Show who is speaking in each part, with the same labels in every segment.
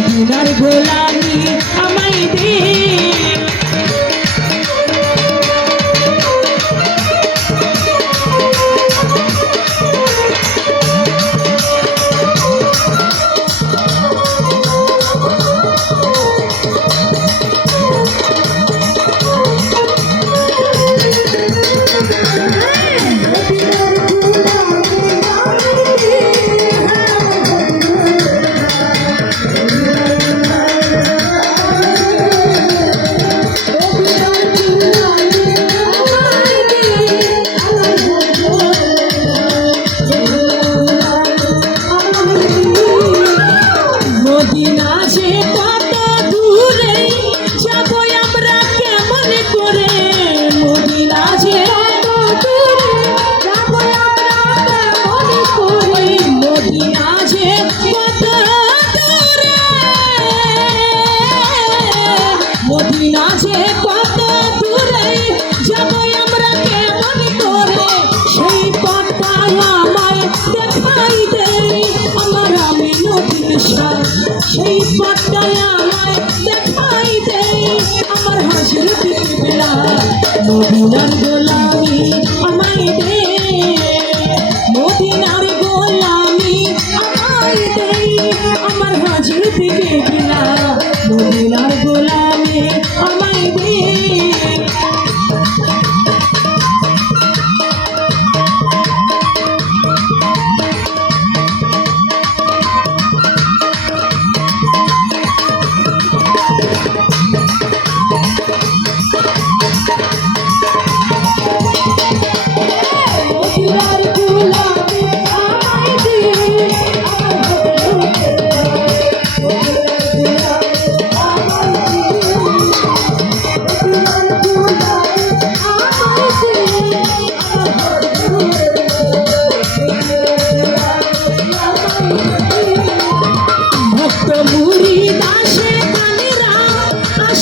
Speaker 1: মদিনার গোলাম সেই পথটাই আমায় দেখাই দেয় আমার হাসির বেলা মদিনার গোলামি আমার হাসির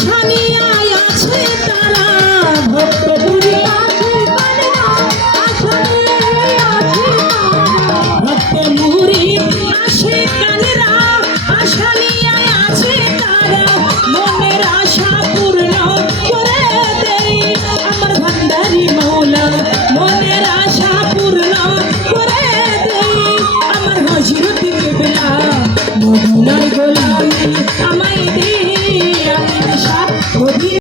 Speaker 1: Honey.